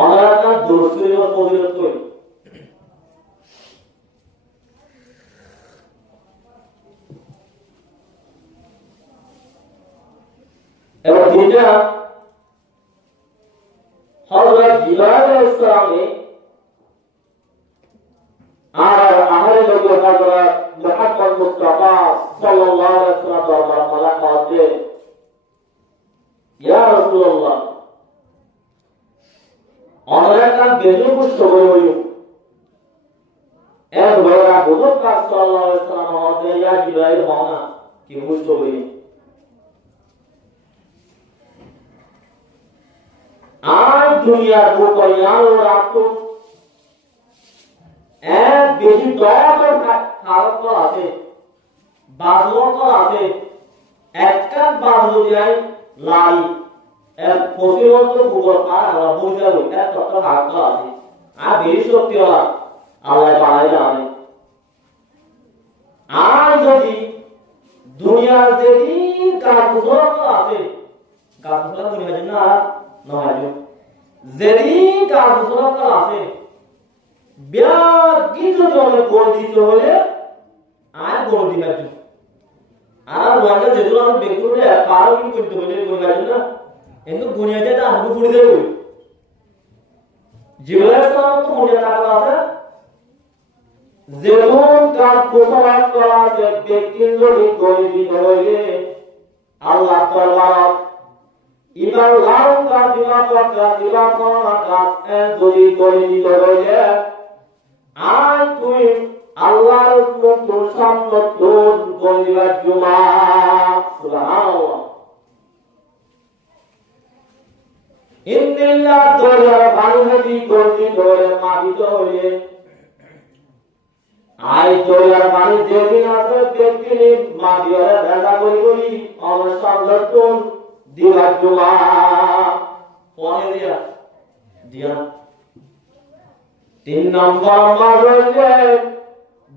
অনারাটা দর্শনীয় বা প্রতিরোধ করি। এবার যেটা হযরত জিবরাইল আলাইহিস সালামে আর আহলে নবী হযরত মুহাম্মদ মুস্তাফা সাল্লাল্লাহু আলাইহি ওয়াসাল্লাম দরবার মালাকাতে ইয়া রাসূলুল্লাহ অনারাটা বেজে পুষ্ট হইল এক বড় হুজুর পাক সাল্লাল্লাহু আলাইহি ওয়াসাল্লাম আমাদের ইয়া জিবরাইল হনা কি পুষ্ট হইল आज दुनिया को कल्याण और आपको एक बेटी दौड़ कर भारत को आते बाजुओं को आते एक का बाजू जाए लाई एक पोसिबल तो बुगर आ रहा बुझा लो एक तो हाथ को आते आ बेटी शक्ति वाला अल्लाह पाए जाने आज यदि दुनिया से ही का बुजुर्ग को आते का बुजुर्ग दुनिया जिन्ना নহাজু যদি কাজগুলো আছে বিরাট কিছু জলে করে দিতে হলে আর করে দিবে আর ওয়ান্ডা যেগুলো আমি বেকুলে পারো কি করতে হলে কইবা না কিন্তু দুনিয়াতে তা আবু ফুড়ি দেব জীবনের সময় তো মনে রাখা আছে যেমন কাজ কোথায় করা আছে ব্যক্তির যদি করে দিতে হলে আল্লাহ তাআলা ইমান লাউ কা দিবা পড়া দিবা কোনা কাজ যদি করে দিতে হলে আর তুই আল্লাহর নতুন সম্মতন করিবা জুমা সুবহানাল্লাহ ইন্দিল্লাহ দরিয়া বানুহদি করতে ধরে মাটিত হলে আই দরিয়ার পানি যেদিন আছে ব্যক্তি মাটিওয়ালা ভেজা করি করি অনসংগঠন দিবা জুমা পরে দিয়া 3 নম্বর মাঝে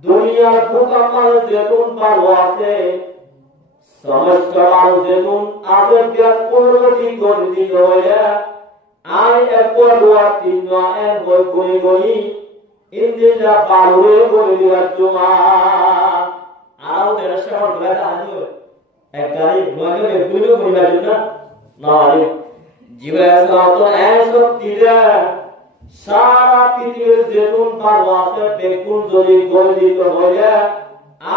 দুনিয়ার ভূকম্পন যেমন পারো আছে সমস্ত মানুষ যেমন আগে ব্যাপকভাবে করে দিল হয়ে আই এক দোয়া 3 দোয়া এক বই করি করি ইন্দিলা পারো করে দিবা জুমা আর দেড় শহর লাগা আনিও একটাই দুয়াকে বেগুলো করিবা জন্য নয় জিবরাইল সালাতু এসব দিরা সারা পৃথিবীর যেমন পারো আছে বেগুন যদি করে দিতে হলে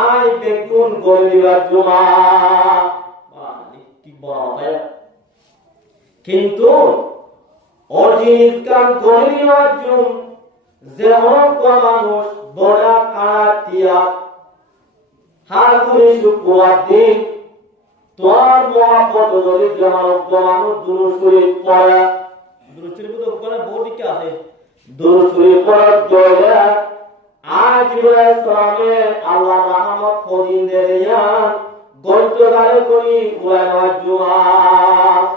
আই বেগুন করে দিবা জুমা কি বড় তাই কিন্তু অজিত কাম করে দিবা জুম যেমন মানুষ বড় কাটিয়া হার করে শুক্রবার দিন তোর মহব্বত যদি মানুষ দুরূদ শরীফ পড়ে দুরূদ শরীফ তো কোন বহুত দিকে আছে দুরূদ শরীফ পড়ার জন্য আজ জিবরাইল সালামে আল্লাহ রহমত খোদিন দেয়া গন্তগারে করি কুরআন জুমা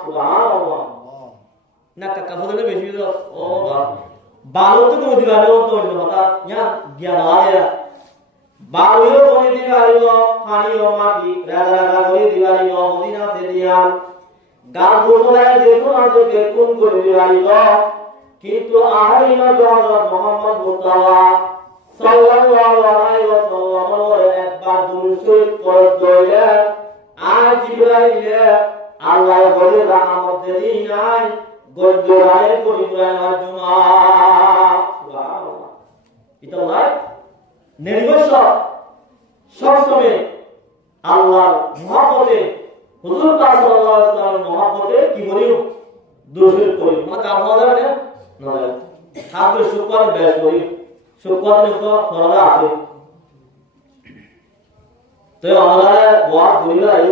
সুবহানাল্লাহ না কাকা বলে বেশি ও বালো তো কোন দিবারে তো অন্য কথা ইয়া জ্ঞান আয়া বালিও করে দিবারিব পানিও মাটি রাজা রাজা করে দিবারিব মদিনা দিয়া গান গোলায় দেখো আজ বেকুন করে দিবারিব কিন্তু আহারিনা হযরত মুহাম্মদ মুস্তাফা সাল্লাল্লাহু আলাইহি ওয়াসাল্লাম একবার দুরূদ শরীফ পড়ে দইলে আজ জিবরাইল আল্লাহ বলে রহমত দেই নাই গজরায়ে পরিবান জুমা সুবহানাল্লাহ এটা নয় নির্বশ সবসময় আল্লাহর মহব্বতে হুজুর পাক সাল্লাল্লাহু আলাইহি ওয়াসাল্লামের মহব্বতে কি করি দুরূদ করি মানে কাম হওয়া যাবে না থাকবে শুকর বেশ করি শুকর ফরজ আছে তো আমরা ওয়াজ করিলা এই